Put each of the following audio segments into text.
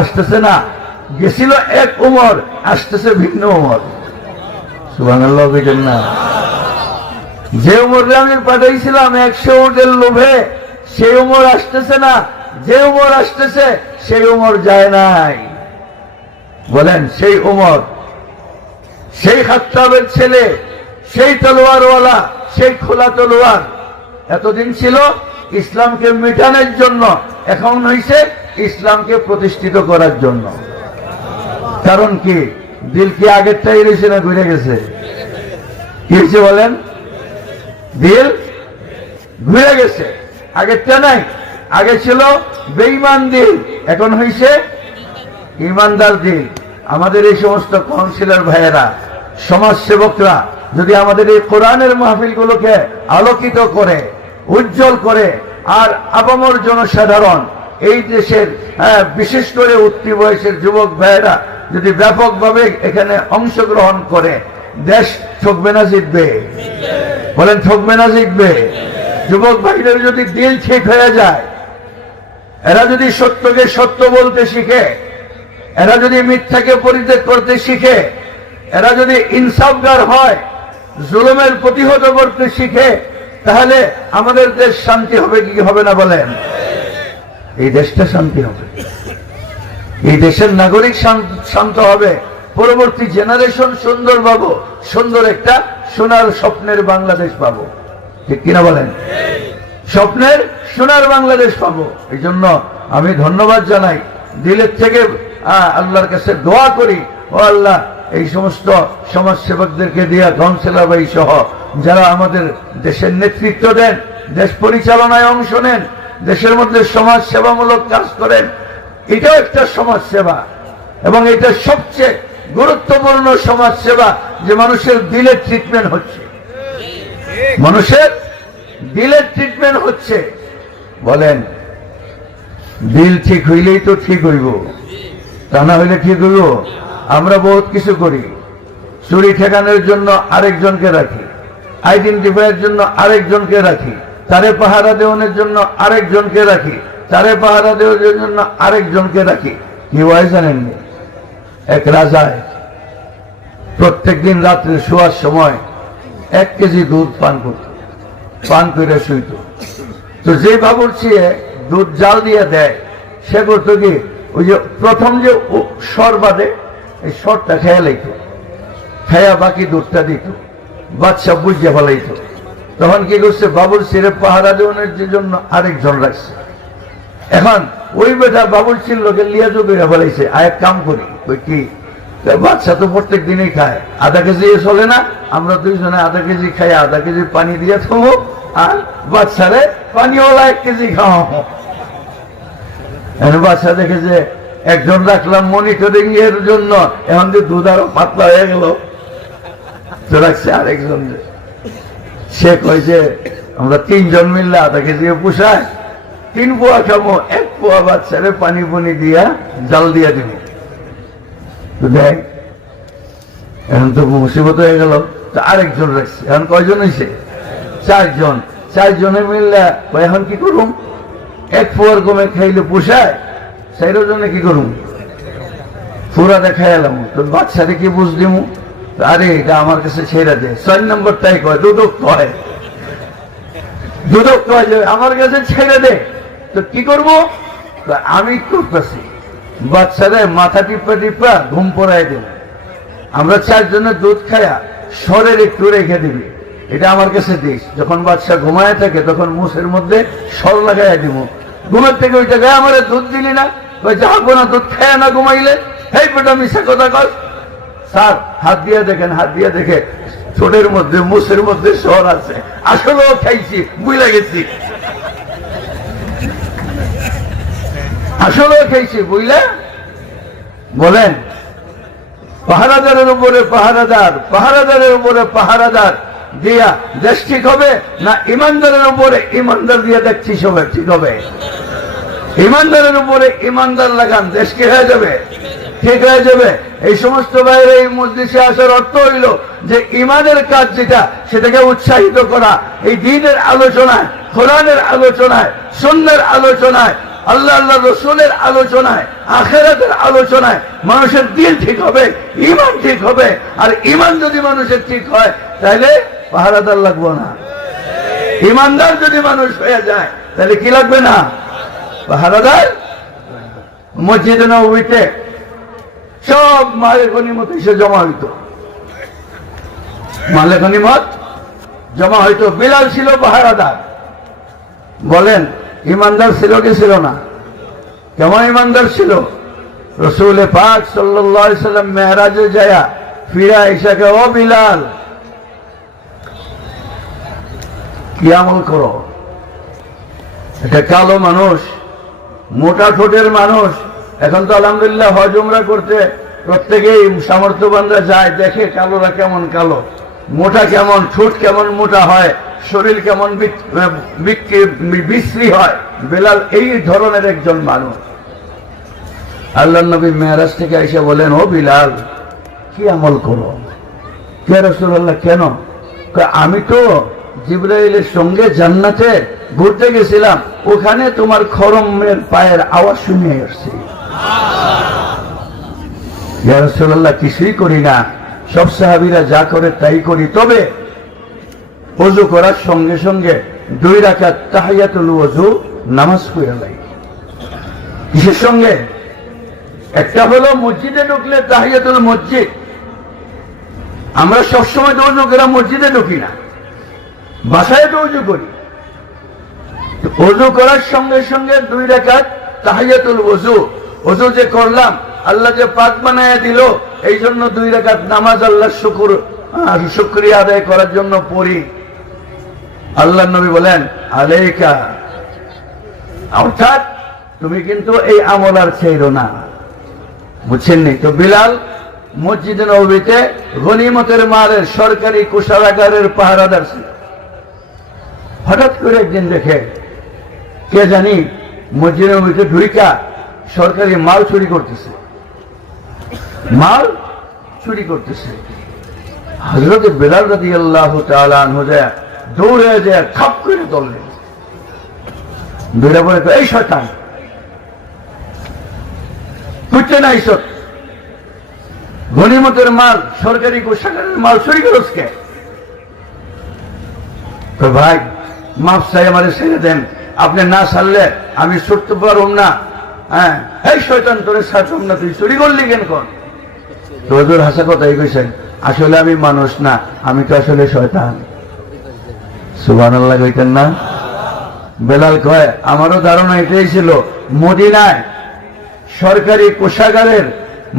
আসতেছে না, গেছিল এক উমর, আসতেছে ভিন্ন উমর। সুবহানাল্লাহ বলেন না? যে উমরে আমি পাঠাইছিলাম 100 উটের লোভে, সেই উমর আসতেছে না, যে উমর আসতেছে সেই উমর যায় নাই। বলেন সেই উমর, সেই খাত্তাবের ছেলে, সেই তলোয়ারওয়ালা, সেই খোলা তলোয়ার এতদিন ছিল ইসলামকে মিটানোর জন্য, এখন হইছে ইসলামকে প্রতিষ্ঠিত করার জন্য। কারণ কি? দিল কি আগেরটাই রয়েছে না ঘুরে গেছে? কি হয়েছে বলেন? দিল ঘুরে গেছে, আগেরটা নাই। আগে ছিল বেঈমান দিল, এখন হইছে ইমানদার দিল। আমাদের এই সমস্ত কাউন্সিলর ভাইয়েরা, সমাজ সেবকরা যদি আমাদের এই কোরআনের মাহফিলগুলোকে আলোকিত করে, উজ্জ্বল করে, আর আপামর জনসাধারণ, এই দেশের বিশেষ করে উঠতি বয়সের যুবক ভাইয়েরা যদি ব্যাপকভাবে এখানে অংশগ্রহণ করে, দেশ ঠকবে না জিতবে? বলেন ঠকবে না জিতবে? যুবক ভাইদের যদি দিল ঠিক হয়ে যায়, এরা যদি সত্যকে সত্য বলতে শিখে, এরা যদি মিথ্যাকে পরিত্যাগ করতে শিখে, এরা যদি ইনসাফগার হয়, জুলুমের প্রতিহত করতে শিখে, তাহলে আমাদের দেশ শান্তি হবে কি হবে না বলেন? এই দেশটা শান্তি হবে, এই দেশের নাগরিক শান্ত হবে, পরবর্তী জেনারেশন সুন্দর পাবো, সুন্দর একটা সোনার স্বপ্নের বাংলাদেশ পাবো। ঠিক কিনা বলেন? স্বপ্নের সোনার বাংলাদেশ পাবো। এই জন্য আমি ধন্যবাদ জানাই, দিলের থেকে আল্লাহর কাছে দোয়া করি, ও আল্লাহ এই সমস্ত সমাজসেবকদেরকে দিয়া, কাউন্সিলর ভাই সহ যারা আমাদের দেশের নেতৃত্ব দেন, দেশ পরিচালনায় অংশ নেন, দেশের মধ্যে সমাজ সেবামূলক কাজ করেন, এটাও একটা সমাজ সেবা। এবং এটা সবচেয়ে গুরুত্বপূর্ণ সমাজ সেবা যে মানুষের দিলের ট্রিটমেন্ট হচ্ছে, মানুষের দিলের ট্রিটমেন্ট হচ্ছে। বলেন দিল ঠিক হইলেই তো ঠিক হইব, তা না হইলে ঠিক হইব? আমরা বহুত কিছু করি, চুরি ঠেকানোর জন্য আরেকজনকে রাখি, আইডেন্টিফাইয়ের জন্য আরেকজনকে রাখি, তারে পাহারা দেওয়ানোর জন্য আরেকজনকে রাখি, তারে পাহারা দেওয়ার জন্য আরেকজনকে রাখি। কি হয় জানেন? এক রাজায় প্রত্যেকদিন রাত্রে শোয়ার সময় 1 কেজি দুধ পান করত, পান করে শুইত। তো যে বাবুর্চি দুধ জাল দিয়ে দেয়, সে করতো কি, ওই যে প্রথম যে স্বর বাদে, এই স্বরটা খেয়া লাইত, খেয়া বাকি দুধটা দিত, বাদশা বুঝে ফেলাইত। তখন কি করছে, বাবুর্চিরে পাহারা দেওয়ানোর জন্য আরেকজন রাখছে। এখন ওই বেটা বাবুর্চির লোকের লিয়াজু করে ফেলাইছে, এক কাম করি। ওই কি, বাচ্চা তো প্রত্যেক দিনই খায়, আধা কেজি চলে না, আমরা দুইজনে আধা কেজি খাই, আধা কেজি পানি দিয়ে থামো, আর বাচ্চারে পানিওয়ালা 1 কেজি খাওয়াবো। বাচ্চা দেখে যে একজন রাখলাম মনিটরিং এর জন্য, এখন যে দুধ আরো পাতলা হয়ে গেল, তো রাখছে আরেকজন। সে কয় যে আমরা 3 জন মিললে আধা কেজি পোষায়, 3 পোয়া খাবো, 1 পোয়া বাচ্চারে পানি পুনি দিয়া জাল দিয়া দিবি। তো দেখ এখন তো মুসিবত হয়ে গেল, তো আরেকজন রাখছে। এখন কয়জন হয়েছে? 4 জন। 4 জনে মিললে এখন কি করুম? 1 পোয়ার কমে খাইলে পোষায়, 4 জনে কি করুম? পুরা দেখাই এলাম। তো বাচ্চারে কি বুঝ দিমু? আরে এটা আমার কাছে ছেড়ে দে। 6 নম্বরটাই কয়, দুদক কয়, দুদক কয় যে আমার কাছে ছেড়ে দে। তো কি করবো? আমি করতেছি, বাচ্চারে মাথা টিপা টিপা ঘুম পড়াই দেব। আমরা 4 জনের দুধ খায়া স্বরের একটু রেখে দিবি, এটা আমার কাছে দিস। যখন বাচ্চা ঘুমায় থাকে তখন মুখের মধ্যে স্বর লাগাইয়া দিব। ঘুমের থেকে ওই জায়গায় আমার দুধ দিলি না, যাবো না, দুধ খায় না ঘুমাইলে। হেই বেটা মিশা কথা কর। স্যার হাত দিয়ে দেখেন, হাত দিয়ে দেখে ঠোঁটের মধ্যে মুখের মধ্যে স্বর আছে, আসলেও খাইছি, বুঝলা গেছি, আসলেও খাইছি, বুঝলে? বলেন পাহারাদারের উপরে পাহারাদার, পাহারাদারের উপরে পাহারাদার দিয়া দেশ ঠিক হবে না ইমানদারের উপরে ইমানদার দিয়া দেখছি সবে ঠিক হবে? ইমানদারের উপরে ইমানদার লাগান, দেশ কি হয়ে যাবে? ঠিক হয়ে যাবে। এই সমস্ত বাইরে এই মজলিসে আসার অর্থ হইল যে ইমানের কাজ যেটা, সেটাকে উৎসাহিত করা। এই দ্বীনের আলোচনায়, কোরআনের আলোচনায়, সুন্নাহর আলোচনায় আল্লাহ আল্লাহ রসুলের আলোচনায়, আখিরাতের আলোচনায় মানুষের দিল ঠিক হবে, ঈমান ঠিক হবে। আর ঈমান যদি মানুষের ঠিক হয় তাহলে পাহারাদার লাগবে না। ঈমানদার যদি মানুষ হয়ে যায় তাহলে কি লাগবে না? পাহারাদার। মসজিদে নববীতে সব মালে গনিমত এসে জমা হইত, মালে গনিমত জমা হইতো। বিলাল ছিল পাহারাদার। বলেন ইমানদার ছিল কি ছিল না? কেমন ইমানদার ছিল? রসুল পাক সাল্লাল্লাহু আলাইহি সাল্লাম মেহরাজে যায় ফিরা এসে, ও বিলাল কি আমল করো? এটা কালো মানুষ, মোটা ঠোঁটের মানুষ। এখন তো আলহামদুলিল্লাহ হজ উমরা করতে প্রত্যেকেই সামর্থ্যবানরা যায়, দেখে কালোরা কেমন কালো, মোটা কেমন, ঠোঁট কেমন মোটা হয়, শরীর কেমন বিশ্রী হয়। বেলাল এই ধরনের একজন মানুষ। আল্লাহর নবী মেরাজ থেকে এসে বলেন, ও বিলাল কি আমল করো? কে রাসূলুল্লাহ, কেন? আমি তো জিবরাইলের সঙ্গে জান্নাতে ঘুরতে গেছিলাম, ওখানে তোমার খরমের পায়ের আওয়াজ শুনে আসছি। ইয়া রাসূলুল্লাহ কিছুই করি না, সব সাহাবীরা যা করে তাই করি, তবে ওযু করার সঙ্গে সঙ্গে 2 রাকাত তাহিয়াতুল ওযু নামাজ পড়ে লাই। কিসের সঙ্গে? একটা হলো মসজিদে ঢুকলে তাহিয়াতুল মসজিদ, আমরা সবসময় তো ওযু করে মসজিদে ঢুকি না, বাসায় তো ওযু করি। ওযু করার সঙ্গে সঙ্গে 2 রাকাত তাহিয়াতুল ওযু, ওযু যে করলাম আল্লাহ যে পাক বানায় দিল, এই জন্য 2 রাকাত নামাজ আল্লাহর শুকরিয়া আদায় করার জন্য পড়ি। আল্লাহর নবী বলেন আলাইকা, অর্থাৎ তুমি কিন্তু এই আমল আর ছেড়ো না। বুঝছেননি? তো বিলাল মসজিদে নববীতে গনিমতের মালের সরকারি কোষাগারের পাহারাদার ছিল। হঠাৎ করে একদিন দেখে কে জানি মসজিদে নববীতে ঢুইকা সরকারি মাল চুরি করতেছে, মাল চুরি করতেছে। হযরত বিলাল রাদিয়াল্লাহু তাআলা আনহু দৌড়ে যায়, খাপ করে ধরলেন। ধরে বলে, এই শয়তান বুঝছে না, এইসব গনিমতের মাল, সরকারি কোষাগারের মাল চুরি করছ কে? তো ভাই মাফ চাই, আমারে ছেড়ে দেন, আপনি না ছাড়লে আমি ছুটতে পারব না। হ্যাঁ, এই শয়তান তোরে ছাড়তাম না, তুই চুরি করলি কেন? কর তো হুজুর হাসা কথাই কইছেন, আসলে আমি মানুষ না, আমি তো আসলে শয়তান। সুবহানাল্লাহ কইতেন না? বেলাল কয়, আমারও ধারণা এটাই ছিল, মদিনায় সরকারি কোষাগারের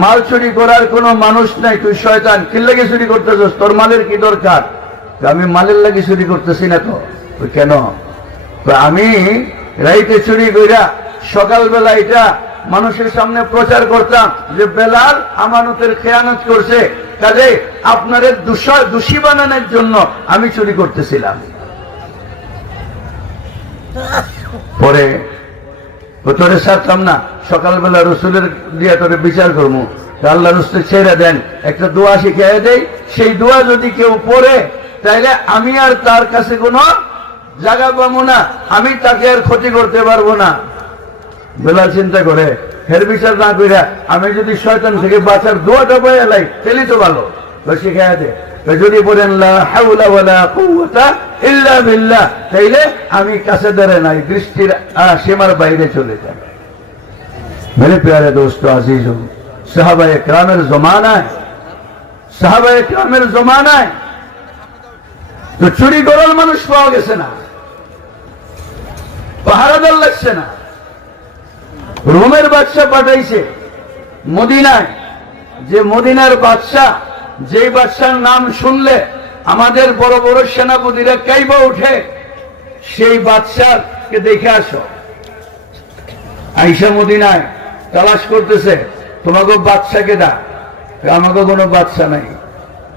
মাল চুরি করার কোনো মানুষ নাই, তুই শয়তান, কি লাগে চুরি করতেছস? তোর মালের কি দরকার? আমি মালের লাগে চুরি করতেছি না। তো কেন? আমি রাইতে চুরি কইরা সকালবেলা এটা মানুষের সামনে প্রচার করতাম যে বেলাল আমানতের খেয়ানত করছে, কাজে আপনাদের দোষী বানানোর জন্য আমি চুরি করতেছিলাম। পরে তোরে ছাড়তাম না, সকালবেলা রসুলের দিয়ে তোরে বিচার করবো। আল্লাহ রসুল ছেড়ে দেন, একটা দোয়া শিখিয়ে দেয়, সেই দোয়া যদি কেউ পড়ে তাইলে আমি আর তার কাছে কোনো জায়গা পাবো না, আমি তাকে আর ক্ষতি করতে পারবো না। বেলাল চিন্তা করে, হের বিচার না কইরা আমি যদি শয়তান থেকে বাঁচার দোয়াটা বয়ে এলাই তাহলে তো ভালো, শিখাইয়া দে। যদি বলেন লা হাওলা ওয়ালা কুওয়াতা ইল্লা বিল্লাহ, তাইলে আমি কাছে ধরে নাই, দৃষ্টির সীমার বাইরে চলে যাই। मेरे प्यारे दोस्तों अजीजों, साहबाए किरामेर जमानाয় তো চুরি করার মানুষ পাওয়া গেছে না, পাহারাদার লাগছে না। রোমের বাদশাহ পাঠাইছে মদিনায়, যে মদিনার বাদশাহ, যেই বাদশার নাম শুনলে আমাদের বড় বড় সেনাপতিরা কাইবা উঠে, সেই বাদশাকে দেখে আসো। আইসা মদিনায় তালাশ করতেছে, তোমাকে বাদশা কেডা? আমাকে কোনো বাদশা নাই।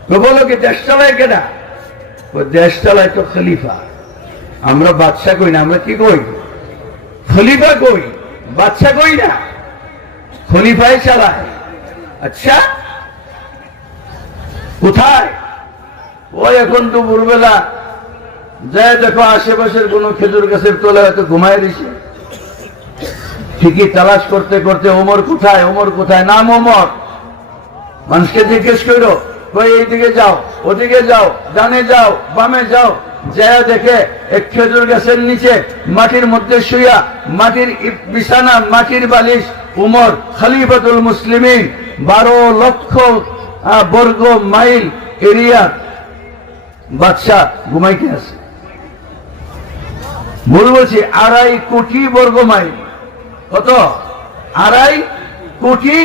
তো বলো কি দেশ চালায় কেডা? দেশ চালায় তো খলিফা। আমরা বাদশা কই না, আমরা কি কই? খলিফা কই, বাদশা কই না, খলিফাই চালায়। আচ্ছা কোথায়? ওই এখন তো ভোরবেলা যায় দেখো আশেপাশের কোন খেজুর গাছের তলায় হয়তো ঘুমায় দিছে, ঠিকই তালাশ করতে করতে ওমর কোথায়, ওমর কোথায়, নাম ওমর। মানুষকে জিজ্ঞেস করো, কই এইদিকে যাও, ওদিকে যাও, ডানে যাও, বামে যাও, যায় দেখে এক খেজুর গাছের নিচে মাটির মধ্যে শুইয়া, মাটির বিছানা, মাটির বালিশ, উমর খলিফাতুল মুসলিমিন 12 লক্ষ বর্গ মাইল এরিয়া বাদশাহ ঘুমাইতে আছে। বলছি 2.5 কোটি বর্গ মাইল। কত? 2.5 কোটি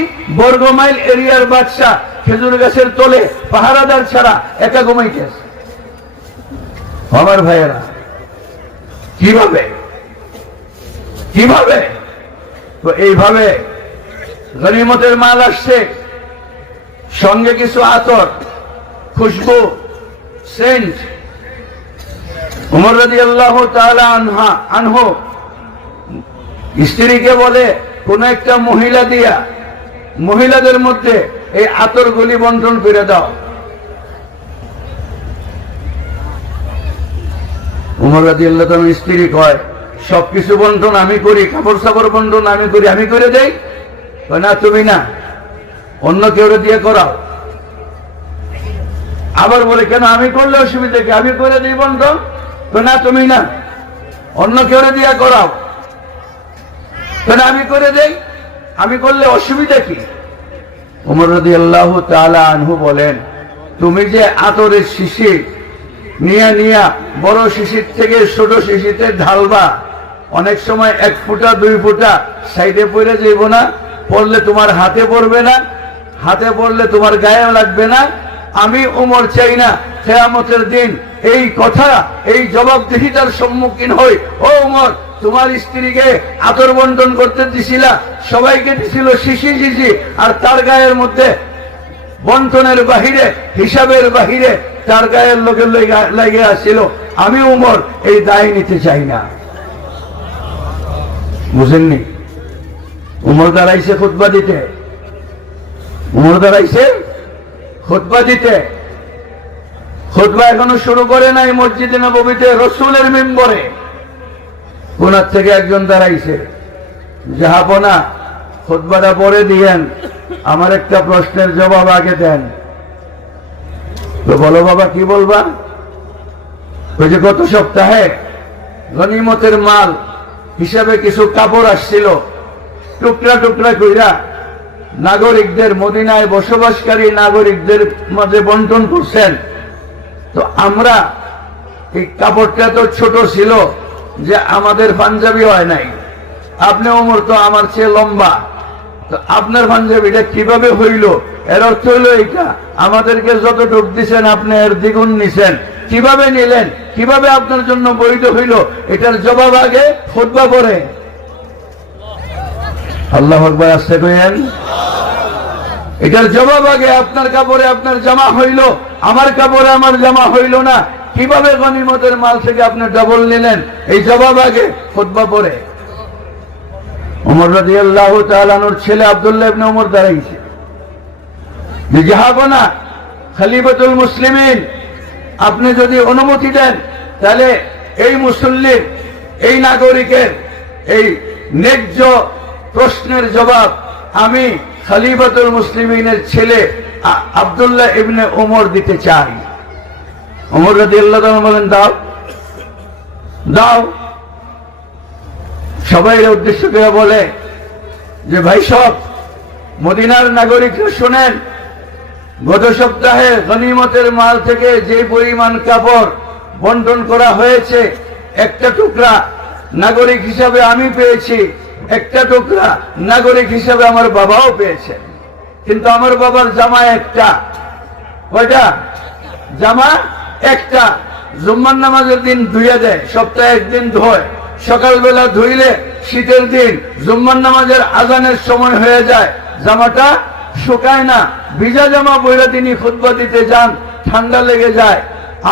বর্গ মাইল এরিয়ার বাদশাহ খেজুর গাছের তলে পাহারাদার ছাড়া একা ঘুমাইতে আছে। আমার ভাইয়েরা, কিভাবে কিভাবে তো এইভাবে গনিমতের মাল আসছে, সঙ্গে কিছু আতর, খুশবু, সেন্ট। উমর রাদিয়াল্লাহু তাআলা আনহু স্ত্রীকে বলে, কোন একটা মহিলা দিয়া মহিলাদের মধ্যে এই আতরগুলি বন্টন করে দাও। উমর রাদিয়াল্লাহু তাআলা স্ত্রী কয়, সবকিছু বন্টন আমি করি, কাপড় সাপড় বন্টন আমি করি, আমি করে দেই? না, তুমি না, অন্য কেউ দিয়ে করাও। আবার বলে, কেন আমি করলে অসুবিধা কি, আমি করে দিই বন্টন? না, তুমি না, অন্য কেউ দিয়ে করাও। কেন আমি করে দেই, আমি করলে অসুবিধা কি? উমর রাদিয়াল্লাহু তাআলা আনহু বলেন, তুমি যে আতরের শিশি নিয়া বড় শিশির থেকে ছোট শিশিতে ঢালবা, অনেক সময় 1 ফুটা 2 ফুটা সাইডে পড়ে যাইব না? পড়লে তোমার হাতে পড়বে না, হাতে পড়লে তোমার গায়ে লাগবে না? আমি উমর চাই না কিয়ামতের দিন এই কথা, এই জবাবদিহিতার সম্মুখীন হই। ও উমর, তোমার স্ত্রীকে আতর বন্টন করতে দিছিলা, সবাইকে দিছিল শিশি শিশি, আর তার গায়ের মধ্যে বন্টনের বাহিরে, হিসাবের বাহিরে তার গায়ের লোকের লেগে আসছিল। আমি উমর এই দায় নিতে চাই না। বুঝেননি? উমর দাঁড়াইছে খুতবা দিতে, উমর দাঁড়াইছে খুতবা দিতে। খুতবা এখনো শুরু করে নাই মসজিদে নববীতে, রসুলের মিম্বরে। কোনার থেকে একজন দাঁড়াইছে, জাহাপনা খুতবাটা পরে দিয়েন, আমার একটা প্রশ্নের জবাব আগে দেন। তো বলো বাবা, কি বলবা? ওই যে গত সপ্তাহে গনিমতের মাল হিসাবে কিছু কাপড় আসছিল, টুকরা টুকরা কইরা নাগরিকদের, মদিনায় বসবাসকারী নাগরিকদের মাঝে বন্টন করছেন। তো আমরা এই কাপড়টা তো ছোট ছিল যে আমাদের পাঞ্জাবি হয় নাই, আপনি ওমর তো আমার চেয়ে লম্বা, তো আপনার পাঞ্জাবিটা কিভাবে হইল? এর অর্থ হইল এইটা, আমাদেরকে যতটুক দিচ্ছেন আপনি এর দ্বিগুণ নিছেন। কিভাবে নিলেন, কিভাবে আপনার জন্য বৈধ হইল? এটার জবাব আগে খুতবা পড়ে। আল্লাহু আকবার, আসতে কইেন। এটার জবাব আগে, আপনার কাপড়ে আপনার জামা হইল, আমার কাপড়ে আমার জামা হইল না, কিভাবে গনিমতের মাল থেকে আপনি ডবল নিলেন? এই জবাব আগে, খুতবা পড়ে। উমর রাদিয়াল্লাহু তাআলা আনহুর ছেলে আব্দুল্লাহ ইবনে উমর দাঁড়াইছে, যে জাহাপনা খলিফাতুল মুসলিমিন, আপনি যদি অনুমতি দেন তাহলে এই মুসল্লির, এই নাগরিকের এই ন্যায্য প্রশ্নের জবাব আমি খলিফাতুল মুসলিমিনের ছেলে আব্দুল্লাহ ইবনে উমর দিতে চাই। উমর রাদিয়াল্লাহু তাআলা বলেন, দাও দাও। সবাই উদ্দেশ্য করে বলে যে, ভাই সব মদিনার নাগরিকরা শোনেন, গত সপ্তাহে গনিমতের মাল থেকে যে পরিমাণ কাপড় বন্টন করা হয়েছে, একটা টুকরা নাগরিক হিসাবে আমি পেয়েছি, একটা টুকরা নাগরিক হিসাবে আমার বাবাও পেয়েছে। কিন্তু আমার বাবার জামা একটা। কয়টা জামা? একটা। জুম্মার নামাজের দিন ধুইয়া দেয়, সপ্তাহে একদিন ধোয়, সকালবেলা ধুইলে শীতের দিন জুম্মার নামাজের আজানের সময় হয়ে যায়, জামাটা শুকায় না, ভিজা জামা পরে তিনি খুতবা দিতে যান, ঠান্ডা লেগে যায়।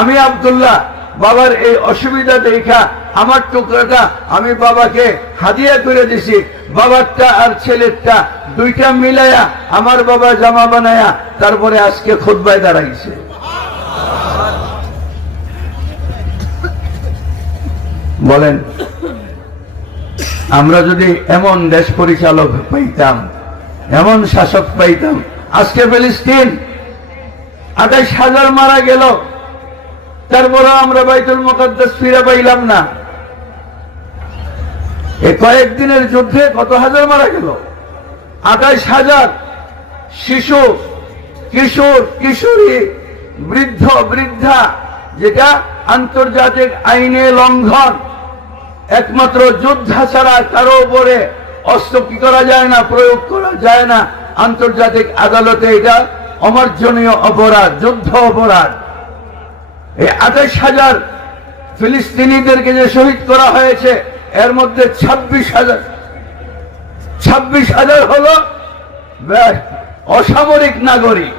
আমি আব্দুল্লাহ বাবার এই অসুবিধা দেখা আমার টুকরাটা আমি বাবাকে হাদিয়া করে দিছি, বাবারটা আর ছেলেরটা দুইটা মিলাইয়া আমার বাবা জামা বানায়া তারপরে আজকে খুতবায় দাঁড়াইছে। বলেন, আমরা যদি এমন দেশ পরিচালক পাইতাম, এমন শাসক পাইতাম, আজকে ফিলিস্তিন 28,000 মারা গেল, তারপরে আমরা বাইতুল মুকাদ্দাস ফিরে পাইলাম না। এই কয়েকদিনের যুদ্ধে কত হাজার মারা গেল? 28,000 শিশু, কিশোর, কিশোরী, বৃদ্ধ, বৃদ্ধা, যেটা আন্তর্জাতিক আইনে লঙ্ঘন। একমাত্র যোদ্ধা ছাড়া কারো উপরে অস্ত্র কি করা যায় না, প্রয়োগ করা যায় না। আন্তর্জাতিক আদালতে এটা অমার্জনীয় অপরাধ, যুদ্ধ অপরাধ। এই 28,000 ফিলিস্তিনিদেরকে যে শহীদ করা হয়েছে, এর মধ্যে 26,000 হলো অসামরিক নাগরিক।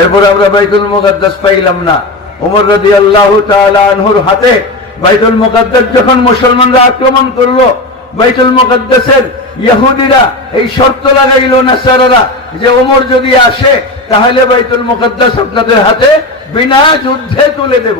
এরপর আমরা বাইতুল মুকাদ্দাস পাইলাম না। ওমর রাদিয়াল্লাহু তাআলা আনহুর হাতে বাইতুল মুকাদ্দাস যখন মুসলমানরা আক্রমণ করলো, বাইতুল মুকাদ্দাসের ইহুদিরা এই শর্ত লাগাইল, নাসারারা, যে ওমর যদি আসে তাহলে বাইতুল মুকাদ্দাস আপনাদের হাতে বিনা যুদ্ধে তুলে দেব।